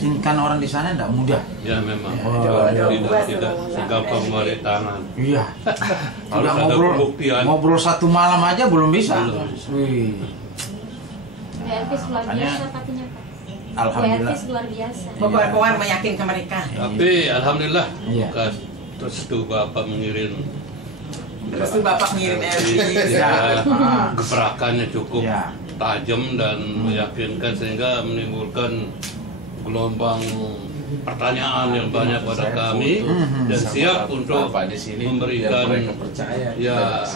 meyakinkan orang di sana tidak mudah. Ya memang. Tidak segampang menarik tangan. Iya. Harus Udah ada pembuktian. ngobrol satu malam aja belum bisa. Belum. Wih. Elvis luar biasa katanya Pak. Alhamdulillah. Elvis luar biasa. Bapak kawan meyakinkan mereka. Tapi alhamdulillah Iya. terus itu Bapak mengirim. Terus tuh Bapak ngirim Elvis. Ya, Ah. gebrakannya cukup Ya. tajam dan meyakinkan sehingga menimbulkan gelombang pertanyaan yang banyak pada kami dan siap untuk Bapak di sini memberikan biar mereka percaya ya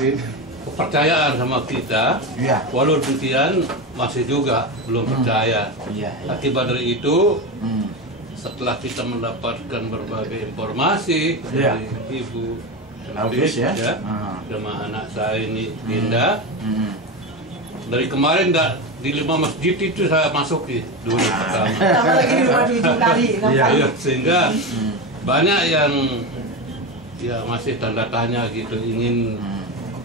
kepercayaan sama kita. Iya. Walau demikian masih juga belum percaya. Iya. Akibat dari itu, Hmm. setelah kita mendapatkan berbagai informasi Iya. dari Ibu Elvis ya. ya, Ah. sama anak saya ini pindah. Hmm. Dari kemarin di 5 masjid itu saya masuki dulu pertama. Tambah lagi di rumah 7 kali, 6 Iya. kali. Iya, sehingga banyak yang ya masih tanda tanya gitu, ingin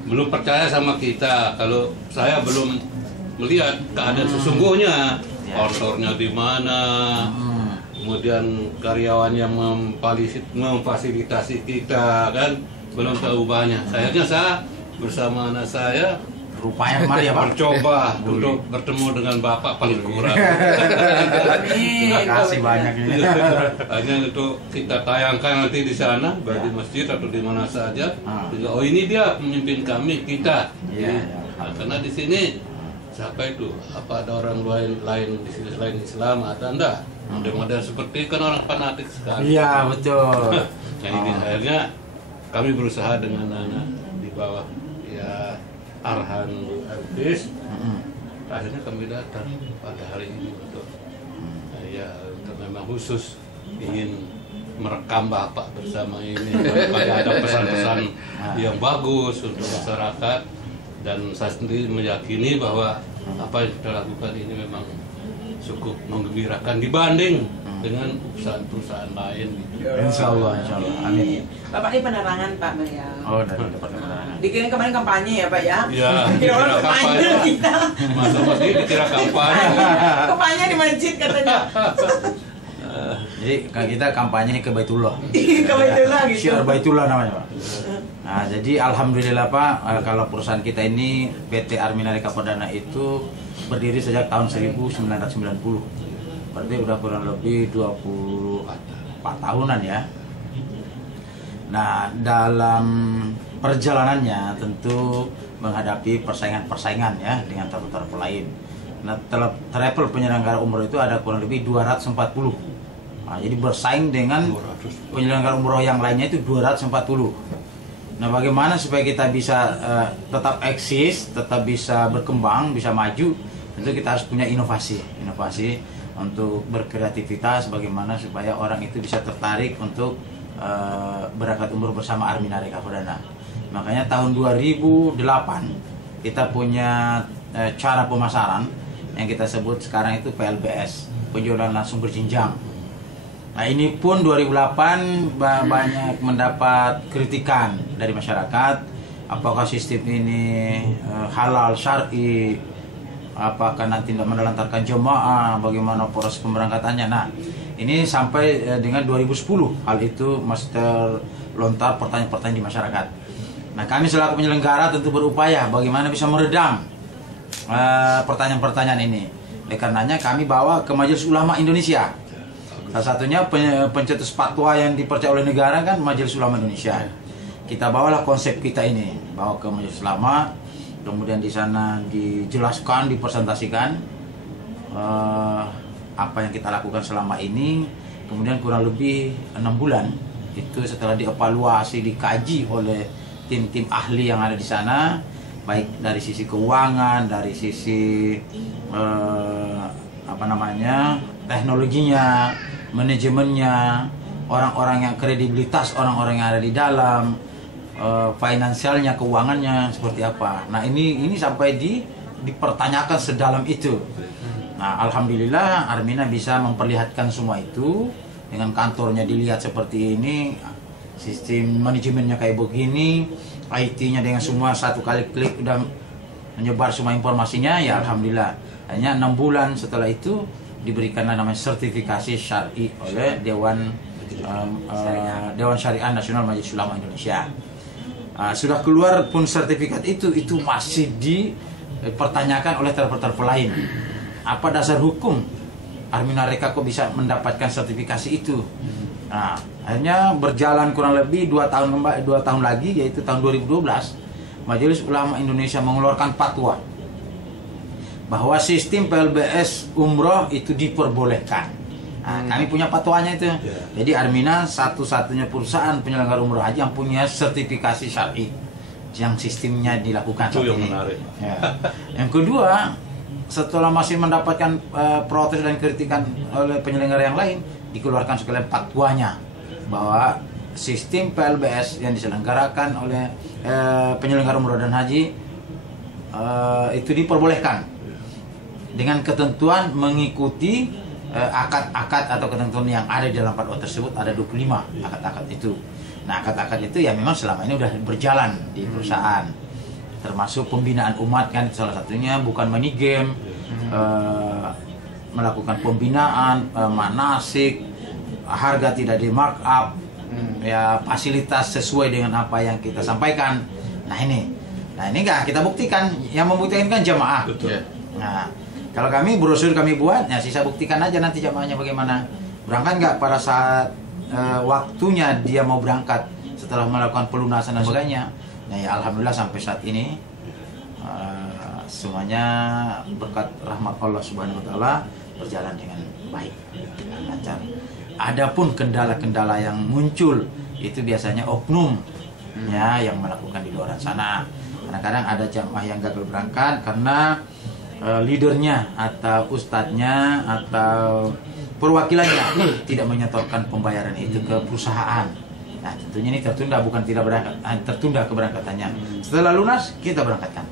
belum percaya sama kita kalau saya belum melihat keadaan sesungguhnya, kantornya di mana, kemudian karyawan yang memfasilitasi kita kan belum tahu banyak. Sayangnya saya bersama anak saya Rupanya kemarin ya Pak. mencoba untuk bertemu dengan Bapak paling kurang. Terima kasih banyak ini. Hanya untuk kita tayangkan nanti di sana, baik di masjid atau di mana saja. Sehingga, oh ini dia pemimpin kami, kita. Iya, iya. Nah, karena di sini siapa itu? Apa ada orang lain di sini selain Islam? Ada enggak? Model-model seperti kan orang fanatik sekali. Iya, betul. Nah ini akhirnya kami berusaha dengan anak di bawah ya Arhan Elvis. Akhirnya kami datang pada hari ini untuk ya untuk memang khusus ingin merekam Bapak bersama ini. Supaya ada pesan-pesan yang bagus untuk masyarakat, dan saya sendiri meyakini bahwa apa yang kita lakukan ini memang cukup menggembirakan dibanding dengan perusahaan-perusahaan lain. Insya Allah, amin. Bapak ini penerangan Pak beliau. Oh, dari dapat keterangan. Dikira kemarin kampanye ya Pak ya? Iya, Dikira orang dikira kampanye kampanye. kita. Masuk masjid dikira kampanye. Kampanye di masjid katanya. Jadi kita kampanye ke Baitullah. Ke Baitullah gitu. Syiar Baitullah namanya Pak. Nah, jadi alhamdulillah Pak, kalau perusahaan kita ini PT Armina Reka Perdana itu berdiri sejak tahun 1990. Berarti udah kurang lebih 24 tahunan ya. Nah, dalam perjalanannya tentu menghadapi persaingan-persaingan ya dengan travel lain. Nah, travel penyelenggara umroh itu ada kurang lebih 240. Nah, jadi bersaing dengan penyelenggara umroh yang lainnya itu 240. Nah, bagaimana supaya kita bisa tetap eksis, tetap bisa berkembang, bisa maju? Tentu kita harus punya inovasi untuk berkreativitas, bagaimana supaya orang itu bisa tertarik untuk berangkat umroh bersama Armina Reka Perdana. Makanya tahun 2008 kita punya cara pemasaran yang kita sebut sekarang itu PLBS, penjualan langsung berjenjang. Nah, ini pun 2008 banyak mendapat kritikan dari masyarakat, apakah sistem ini halal syar'i, apakah nanti tidak menelantarkan jemaah, bagaimana proses pemberangkatannya. Nah, ini sampai dengan 2010 hal itu masih terlontar pertanyaan-pertanyaan di masyarakat. Nah, kami selaku penyelenggara tentu berupaya bagaimana bisa meredam pertanyaan-pertanyaan ini. Oleh karenanya kami bawa ke Majelis Ulama Indonesia. Salah satunya pencetus fatwa yang dipercaya oleh negara kan Majelis Ulama Indonesia. Kita bawalah konsep kita ini, bawa ke Majelis Ulama, kemudian di sana dijelaskan, dipresentasikan apa yang kita lakukan selama ini. Kemudian kurang lebih 6 bulan itu setelah dievaluasi, dikaji oleh tim-tim ahli yang ada di sana, baik dari sisi keuangan, dari sisi teknologinya, manajemennya, orang-orang yang kredibilitas, orang-orang yang ada di dalam, finansialnya, keuangannya seperti apa. Nah, ini sampai dipertanyakan sedalam itu. Nah, alhamdulillah Armina bisa memperlihatkan semua itu dengan kantornya dilihat seperti ini, sistem manajemennya kayak begini, IT-nya dengan semua satu kali klik udah menyebar semua informasinya. Ya alhamdulillah. Hanya 6 bulan setelah itu diberikan namanya sertifikasi syar'i oleh Dewan Syariah Nasional Majelis Ulama Indonesia. Sudah keluar pun sertifikat itu masih dipertanyakan oleh terpel lain. Apa dasar hukum Armina Reka kok bisa mendapatkan sertifikasi itu? Nah, akhirnya berjalan kurang lebih 2 tahun lagi, yaitu tahun 2012, Majelis Ulama Indonesia mengeluarkan fatwa bahwa sistem PLBS umroh itu diperbolehkan. Nah, kami punya fatwanya itu. Jadi Armina satu-satunya perusahaan penyelenggara umroh haji yang punya sertifikasi syar'i yang sistemnya dilakukan. Itu yang menarik. Ya. Yang kedua, setelah masih mendapatkan protes dan kritikan oleh penyelenggara yang lain, dikeluarkan sekalian fatwanya bahwa sistem PLBS yang diselenggarakan oleh penyelenggara umroh dan haji itu diperbolehkan dengan ketentuan mengikuti akad-akad atau ketentuan yang ada di dalam fatwa tersebut. Ada 25 akad-akad itu. Nah, akad-akad itu ya memang selama ini udah berjalan di perusahaan, termasuk pembinaan umat kan salah satunya, bukan money game, melakukan pembinaan, manasik, harga tidak di markup, ya fasilitas sesuai dengan apa yang kita sampaikan. Nah ini enggak kita buktikan, yang membuktikan kan jamaah. Betul. Nah, kalau kami brosur kami buat, ya sisa buktikan aja nanti jamaahnya bagaimana. Berangkat nggak pada saat waktunya dia mau berangkat setelah melakukan pelunasan dan sebagainya. Nah ya alhamdulillah sampai saat ini semuanya berkat rahmat Allah Subhanahu wa taala berjalan dengan baik, dengan lancar. Adapun kendala-kendala yang muncul itu biasanya oknum ya yang melakukan di luar sana. Kadang-kadang ada jamaah yang gagal berangkat karena leadernya atau ustadznya atau perwakilannya tidak menyetorkan pembayaran itu ke perusahaan. Nah tentunya ini tertunda, bukan tidak berangkat, tertunda keberangkatannya. Setelah lunas kita berangkatkan.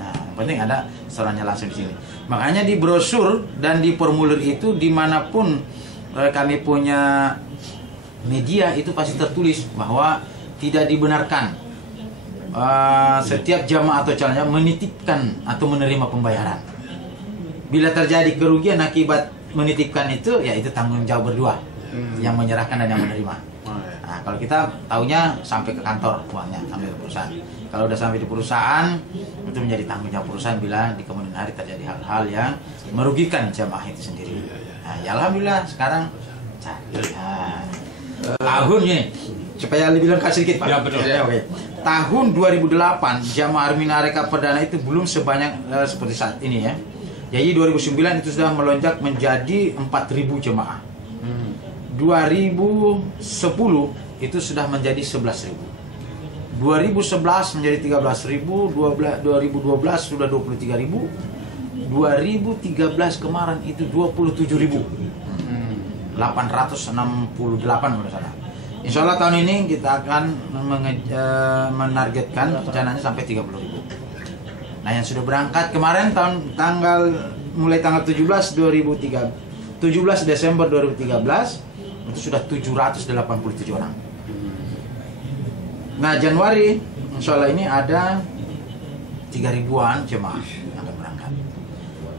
Nah yang penting ada setorannya langsung di sini. Makanya di brosur dan di formulir itu dimanapun kami punya media itu pasti tertulis bahwa tidak dibenarkan setiap jamaah atau calonnya menitipkan atau menerima pembayaran. Bila terjadi kerugian akibat menitipkan itu, ya itu tanggung jawab berdua, yang menyerahkan dan yang menerima. Nah, kalau kita taunya sampai ke kantor uangnya, sampai ke perusahaan. Kalau udah sampai di perusahaan, itu menjadi tanggung jawab perusahaan bila di kemudian hari terjadi hal-hal yang merugikan jamaah itu sendiri. Nah, ya alhamdulillah sekarang tahun ini supaya lebih lengkap sedikit Pak. Ya betul. Ya, oke. Tahun 2008 jamaah Armina Reka Perdana itu belum sebanyak seperti saat ini ya. Jadi 2009 itu sudah melonjak menjadi 4.000 jemaah. 2010 itu sudah menjadi 11.000. 2011 menjadi 13.000, 2012 sudah 23.000. 2013 kemarin itu 27.868 menurut saya. Insya Allah tahun ini kita akan menargetkan rencananya sampai 30.000. Nah yang sudah berangkat kemarin mulai tanggal 17 Desember 2013 itu sudah 787 orang. Nah Januari insya Allah ini ada 3.000-an jemaah yang akan berangkat.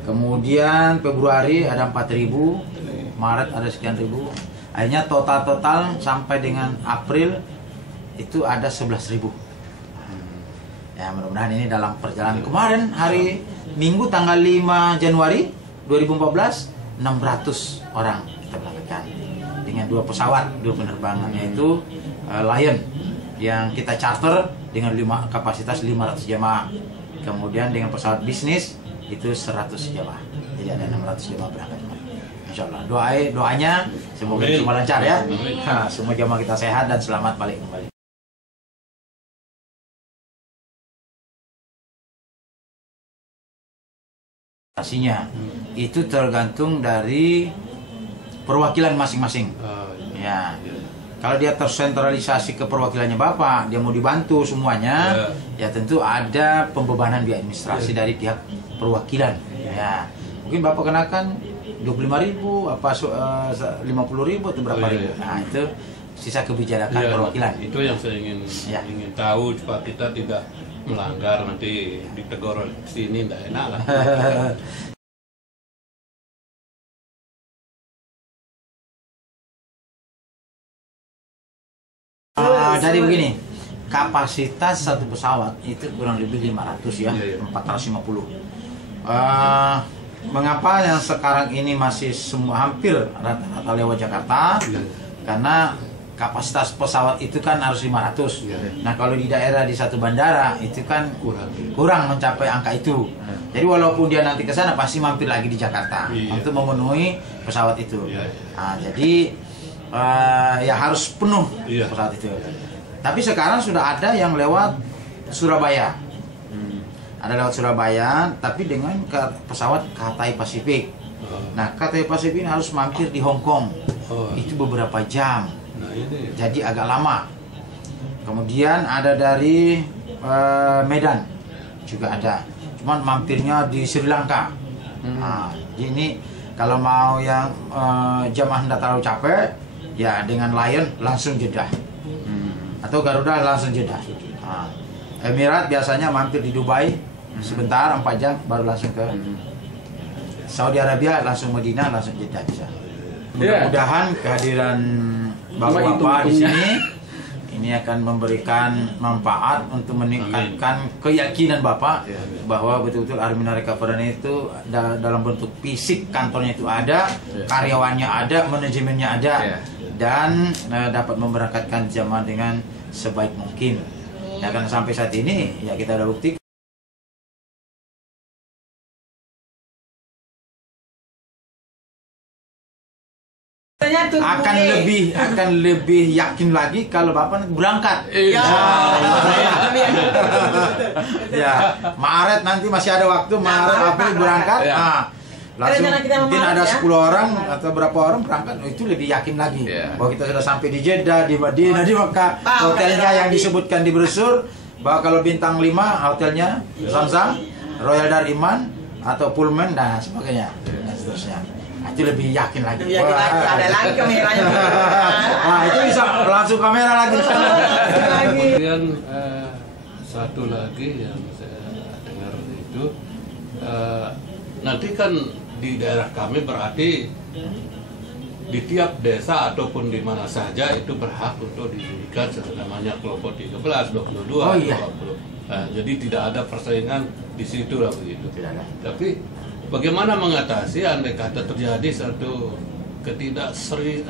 Kemudian Februari ada 4.000, Maret ada sekian ribu. Akhirnya total sampai dengan April itu ada 11.000. Ya mudah-mudahan ini dalam perjalanan kemarin hari Minggu tanggal 5 Januari 2014 600 orang kita berangkatkan dengan 2 pesawat, 2 penerbangan yaitu Lion yang kita charter dengan kapasitas 500 jemaah. Kemudian dengan pesawat bisnis itu 100 jemaah. Jadi ada 600 jemaah berangkat. Insyaallah doanya semoga semua lancar ya. Semua jamaah kita sehat dan selamat balik kembali. Pastinya itu tergantung dari perwakilan masing-masing. Ya. Kalau dia tersentralisasi ke perwakilannya Bapak, dia mau dibantu semuanya, ya tentu ada pembebanan biaya administrasi dari pihak perwakilan. Ya. Mungkin Bapak kenakan 25.000 apa 50.000 atau berapa ribu. Nah, itu sisa kebijakan perwakilan. Itu yang saya ingin tahu supaya kita tidak melanggar nanti ditegur sini tidak enak lah. Jadi begini, kapasitas satu pesawat itu kurang lebih 500 ya, 450. Mengapa yang sekarang ini masih semua hampir rata-rata lewat Jakarta? Karena kapasitas pesawat itu kan harus 500. Nah kalau di daerah di satu bandara itu kan kurang mencapai angka itu. Jadi walaupun dia nanti ke sana pasti mampir lagi di Jakarta untuk memenuhi pesawat itu. Nah, jadi ya harus penuh pesawat itu. Tapi sekarang sudah ada yang lewat Surabaya. Ada lewat Surabaya, tapi dengan pesawat Cathay Pacific. Nah, Cathay Pacific ini harus mampir di Hong Kong. Itu beberapa jam. Jadi agak lama. Kemudian ada dari Medan juga ada. Cuman mampirnya di Sri Lanka. Nah, ini kalau mau yang jamaah tidak terlalu capek, ya dengan Lion langsung Jeddah. Atau Garuda langsung Jeddah. Nah, Emirat biasanya mampir di Dubai sebentar 4 jam baru langsung ke Saudi Arabia, langsung Madinah, langsung Jeddah bisa. Mudah-mudahan kehadiran Bapak-bapak di sini ini akan memberikan manfaat untuk meningkatkan keyakinan Bapak bahwa betul-betul Armina Recovery itu dalam bentuk fisik kantornya itu ada, karyawannya ada, manajemennya ada, dan dapat memberangkatkan jamaah dengan sebaik mungkin. Ya kan sampai saat ini ya kita udah bukti. Akan lebih yakin lagi kalau Bapak berangkat. Ya, Maret nanti masih ada waktu, Maret April berangkat. Nah, langsung mungkin ada 10 orang atau berapa orang berangkat, itu lebih yakin lagi bahwa kita sudah sampai di Jeddah, di Madinah, di Mekah. Hotelnya yang disebutkan di brosur bahwa kalau bintang 5 hotelnya Zamzam, Royal Dariman atau Pullman dan sebagainya dan seterusnya. Itu lebih yakin lagi. Ada lagi kameranya. Nah, itu bisa langsung kamera lagi. Kemudian satu lagi yang saya dengar itu nanti kan di daerah kami berarti di tiap desa ataupun di mana saja itu berhak untuk didirikan namanya kelompok 13, 22, 20. Nah, jadi tidak ada persaingan di situ lah begitu. Tapi bagaimana mengatasi andai kata terjadi satu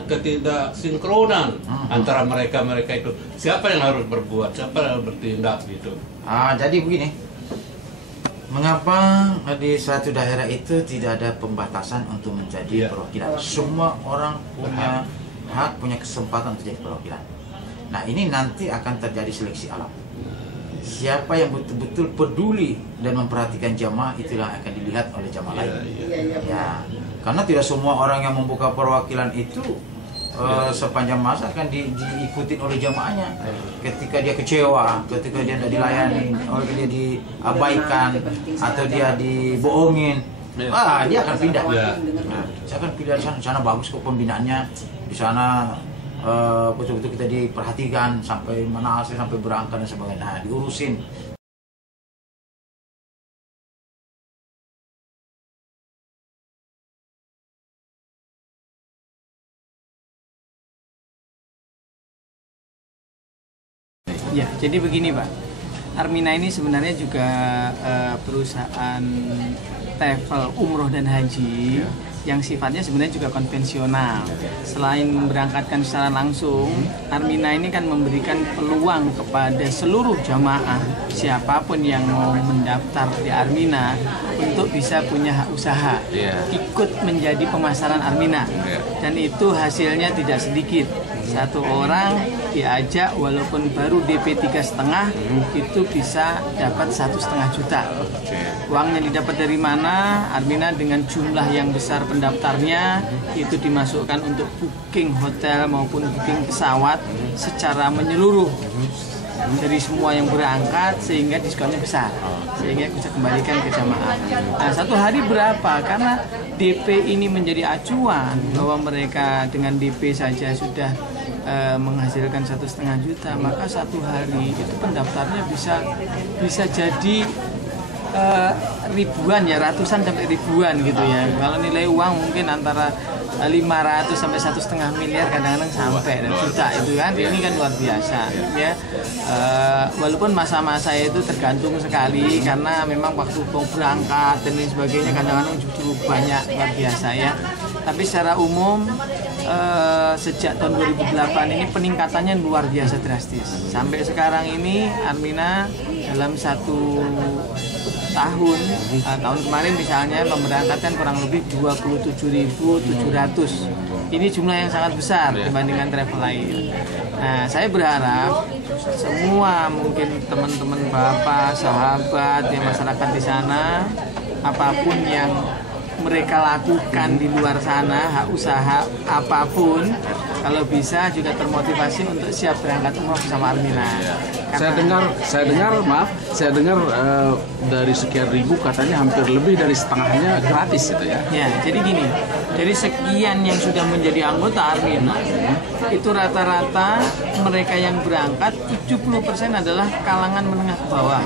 ketidaksinkronan antara mereka itu? Siapa yang harus berbuat, siapa yang harus bertindak gitu? Jadi begini, mengapa di suatu daerah itu tidak ada pembatasan untuk menjadi perwakilan? Semua orang punya hak, punya kesempatan untuk jadi perwakilan. Nah ini nanti akan terjadi seleksi alam. Siapa yang betul-betul peduli dan memperhatikan jamaah, itulah akan dilihat oleh jamaah lain. Ya, karena tidak semua orang yang membuka perwakilan itu sepanjang masa akan diikuti oleh jamaahnya. Ketika dia kecewa, ketika dia tidak dilayani, atau dia diabaikan, atau dia dibohongin, dia akan pindah. Saya akan pindah di sana bagus kok pembinaannya, di sana betul-betul kita diperhatikan sampai manasik, sampai berangkat dan sebagainya. Nah, diurusin. Ya, jadi begini Pak, Armina ini sebenarnya juga perusahaan travel umroh dan haji yang sifatnya sebenarnya juga konvensional. Selain memberangkatkan secara langsung, Armina ini kan memberikan peluang kepada seluruh jamaah siapapun yang mau mendaftar di Armina untuk bisa punya hak usaha, ikut menjadi pemasaran Armina, dan itu hasilnya tidak sedikit. Satu orang diajak walaupun baru DP 3,5 itu bisa dapat 1,5 juta. Uangnya didapat dari mana? Armina dengan jumlah yang besar pendaftarnya itu dimasukkan untuk booking hotel maupun booking pesawat secara menyeluruh dari semua yang berangkat, sehingga diskonnya besar, sehingga bisa kembalikan ke jamaah. Nah, satu hari berapa? Karena DP ini menjadi acuan bahwa mereka dengan DP saja sudah menghasilkan 1,5 juta, maka satu hari itu pendaftarnya bisa jadi ribuan ya, ratusan sampai ribuan gitu ya. Kalau nilai uang mungkin antara 500 sampai 1,5 miliar kadang-kadang sampai dan juta itu kan, ini kan luar biasa ya. Walaupun masa-masa itu tergantung sekali karena memang waktu mau berangkat dan lain sebagainya kadang-kadang justru banyak, luar biasa ya. Tapi secara umum sejak tahun 2008 ini peningkatannya luar biasa drastis. Sampai sekarang ini Armina dalam 1 tahun, tahun kemarin misalnya memberangkatkan kurang lebih 27.700. Ini jumlah yang sangat besar dibandingkan travel lain. Nah, saya berharap semua mungkin teman-teman Bapak, sahabat, ya masyarakat di sana, apapun yang mereka lakukan di luar sana, usaha apapun, kalau bisa juga termotivasi untuk siap berangkat umroh bersama Armina. Saya dengar dari sekian ribu katanya hampir lebih dari setengahnya gratis itu ya. Ya, jadi gini, dari sekian yang sudah menjadi anggota Armina, itu rata-rata mereka yang berangkat 70% adalah kalangan menengah ke bawah.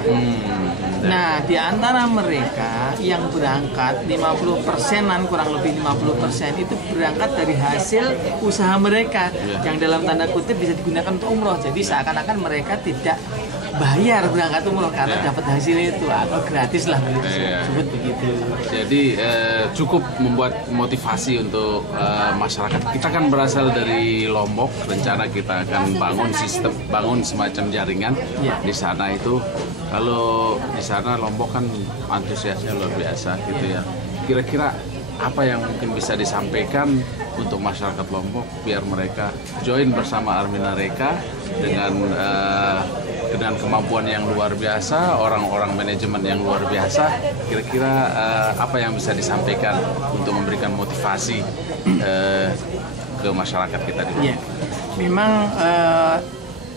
Nah, di antara mereka yang berangkat 50%-an, kurang lebih 50% itu berangkat dari hasil usaha mereka yang dalam tanda kutip bisa digunakan untuk umroh. Jadi seakan-akan mereka tidak bayar berangkat umroh karena dapat hasil itu atau gratis lah sebut begitu. Jadi cukup membuat motivasi untuk masyarakat. Kita kan berasal dari Lombok, rencana kita akan bangun semacam jaringan di sana itu. Kalau di sana Lombok kan antusiasnya luar biasa gitu ya. Kira-kira apa yang mungkin bisa disampaikan untuk masyarakat Lombok biar mereka join bersama Armina Reka dengan kemampuan yang luar biasa, orang-orang manajemen yang luar biasa. Kira-kira apa yang bisa disampaikan untuk memberikan motivasi ke masyarakat kita di Lombok? Memang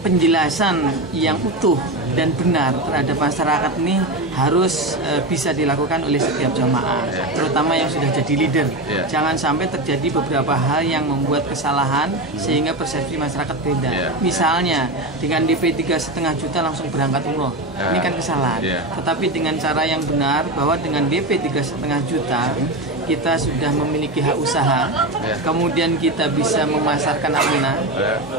penjelasan yang utuh dan benar terhadap masyarakat ini harus bisa dilakukan oleh setiap jamaah, terutama yang sudah jadi leader. Jangan sampai terjadi beberapa hal yang membuat kesalahan sehingga persepsi masyarakat beda. Misalnya dengan DP 3,5 juta langsung berangkat umroh, ini kan kesalahan. Tetapi dengan cara yang benar, bahwa dengan DP 3,5 juta kita sudah memiliki hak usaha, kemudian kita bisa memasarkan Armina,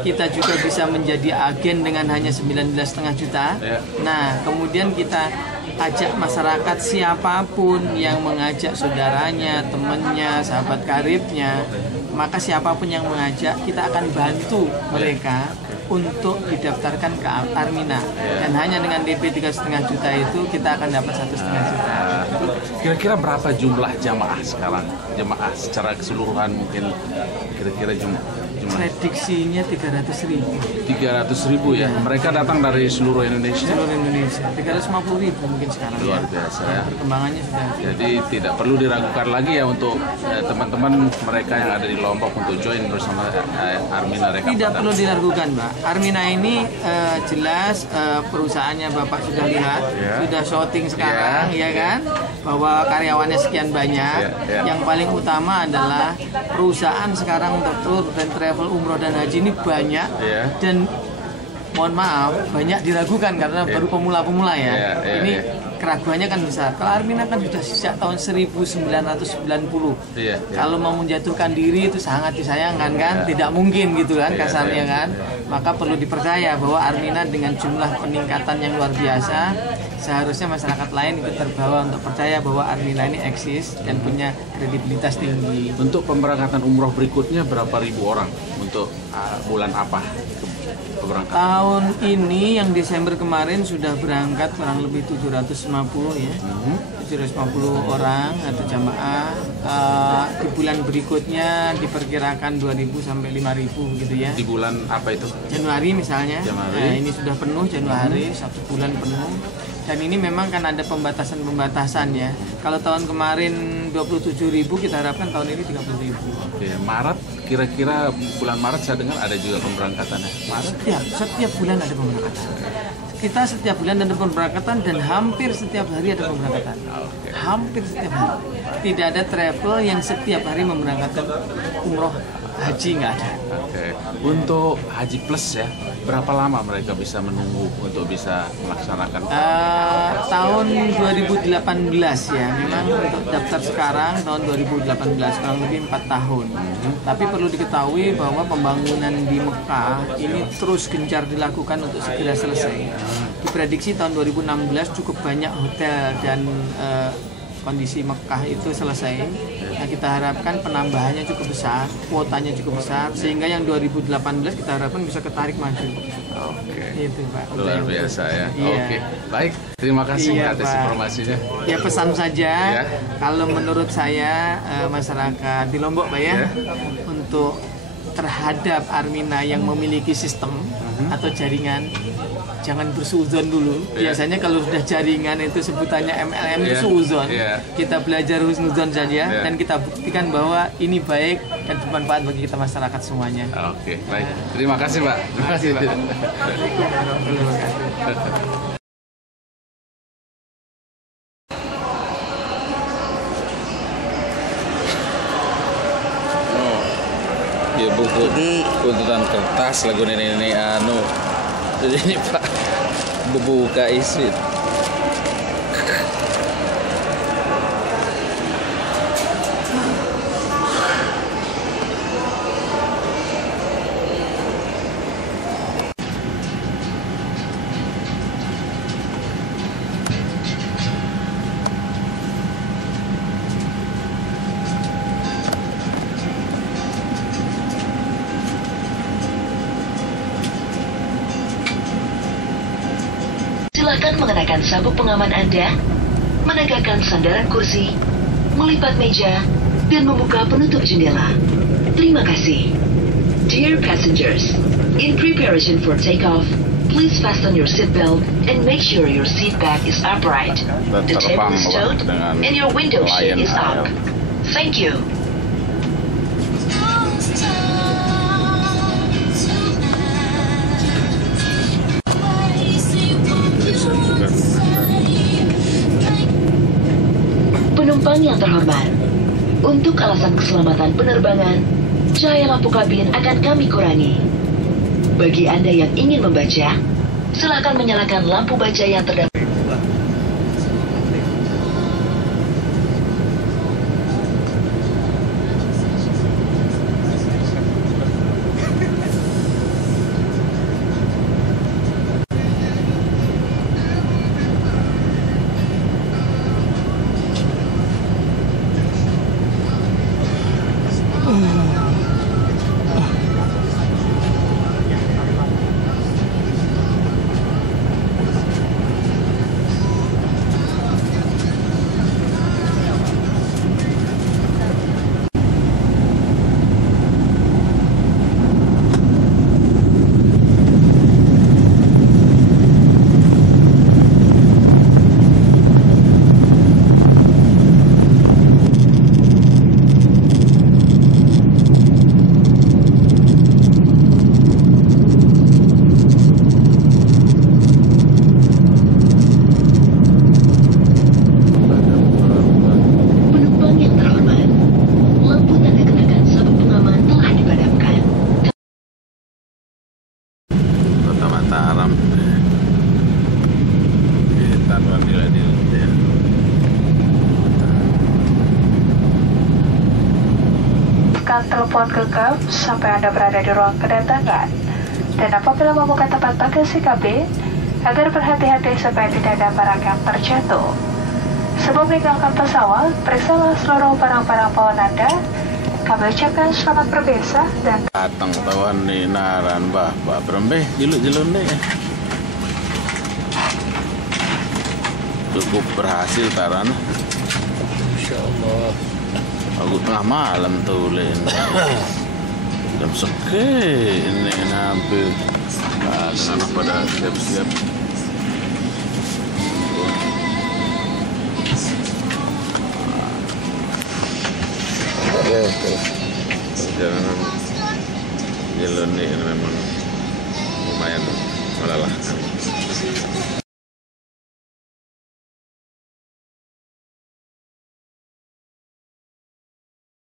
kita juga bisa menjadi agen dengan hanya 19,5 juta. Nah, kemudian kita ajak masyarakat siapapun yang mengajak saudaranya, temannya, sahabat karibnya, maka siapapun yang mengajak, kita akan bantu mereka untuk didaftarkan ke Armina. Dan hanya dengan DP 3,5 juta itu kita akan dapat 1,5 juta. Kira-kira berapa jumlah jamaah sekarang? Jamaah secara keseluruhan mungkin kira-kira jumlah? Prediksinya 300.000. 300.000 ya. Mereka datang dari seluruh Indonesia. Seluruh Indonesia. 350.000 mungkin sekarang. Luar biasa ya. Perkembangannya sudah. Jadi tidak perlu diragukan lagi ya untuk teman-teman mereka yang ada di Lombok untuk join bersama Armina Reka. Tidak perlu diragukan, Mbak. Armina ini jelas perusahaannya Bapak sudah lihat, sudah shooting sekarang, ya kan? Bahwa karyawannya sekian banyak. Yang paling utama adalah perusahaan sekarang untuk tour dan travel umroh dan haji ini banyak dan mohon maaf banyak diragukan karena baru pemula-pemula ya. Ini keraguannya kan besar. Kalau Armina kan sudah sejak tahun 1990. Kalau mau menjatuhkan diri itu sangat disayangkan kan, tidak mungkin gitu kan kasarnya kan. Maka perlu dipercaya bahwa Armina dengan jumlah peningkatan yang luar biasa, seharusnya masyarakat lain ikut terbawa untuk percaya bahwa Armina ini eksis dan punya kredibilitas tinggi. Untuk pemberangkatan umroh berikutnya berapa ribu orang untuk bulan apa? Tahun ini yang Desember kemarin sudah berangkat kurang lebih 750 ya, 750 orang atau jamaah. Di bulan berikutnya diperkirakan 2.000 sampai 5.000 gitu ya. Di bulan apa itu? Januari misalnya. Nah, ini sudah penuh Januari, 1 bulan penuh. Dan ini memang kan ada pembatasan ya. Kalau tahun kemarin 27.000, kita harapkan tahun ini 30.000. Oke, Maret kira-kira bulan Maret saya dengar ada juga pemberangkatannya. Maret? Setiap bulan ada pemberangkatan. Kita setiap bulan ada pemberangkatan dan hampir setiap hari ada pemberangkatan. Hampir setiap hari. Tidak ada travel yang setiap hari memberangkatkan umroh haji nggak ada. Oke. Untuk haji plus ya, berapa lama mereka bisa menunggu untuk bisa melaksanakan? Tahun 2018 ya, memang untuk daftar sekarang tahun 2018 kurang lebih 4 tahun. Tapi perlu diketahui bahwa pembangunan di Mekah ini terus gencar dilakukan untuk segera selesai. Diprediksi tahun 2016 cukup banyak hotel dan kondisi Mekah itu selesai. Nah, kita harapkan penambahannya cukup besar, kuotanya cukup besar, sehingga yang 2018 kita harapkan bisa ketarik maju. Oke. Itu Pak. Luar biasa ya. Iya. Oke. Baik, terima kasih Iya, atas Pak. informasinya. Ya pesan saja, Ya. kalau menurut saya masyarakat di Lombok Pak ya, untuk terhadap Armina yang memiliki sistem atau jaringan, jangan bersuuzon dulu. Biasanya kalau sudah jaringan itu sebutannya MLM itu suuzon. Kita belajar husnuzon saja dan kita buktikan bahwa ini baik dan bermanfaat bagi kita masyarakat semuanya. Oke, baik. Terima kasih, Pak. Terima kasih. Assalamualaikum warahmatullahi wabarakatuh. Ya buku tuntutan kertas lagu ini anu. Jadi ini Pak buka isi. Silakan mengenakan sabuk pengaman Anda, menegakkan sandaran kursi, melipat meja, dan membuka penutup jendela. Terima kasih. Dear passengers, in preparation for takeoff, please fasten your seatbelt and make sure your seat back is upright. The table is stowed and your window shade is up. Thank you. Penumpang yang terhormat, untuk alasan keselamatan penerbangan, cahaya lampu kabin akan kami kurangi. Bagi Anda yang ingin membaca, silakan menyalakan lampu baca yang terdapat. Telepon genggam sampai Anda berada di ruang kedatangan. Dan apabila membuka tempat bagasi kabin, agar berhati-hati supaya tidak ada barang yang terjatuh. Sebelum meninggalkan pesawat, periksalah seluruh barang-barang bawaan Anda. Kami ucapkan selamat berbisa dan datang tawan ni naran bah berembeh jeluk-jeluk deh. Cukup berhasil taran. Insyaallah. Aku tengah malam tuh len. Jam seke ini hampir. Anak pada siap-siap. Perjalanan jalan ini memang lumayan melelahkan.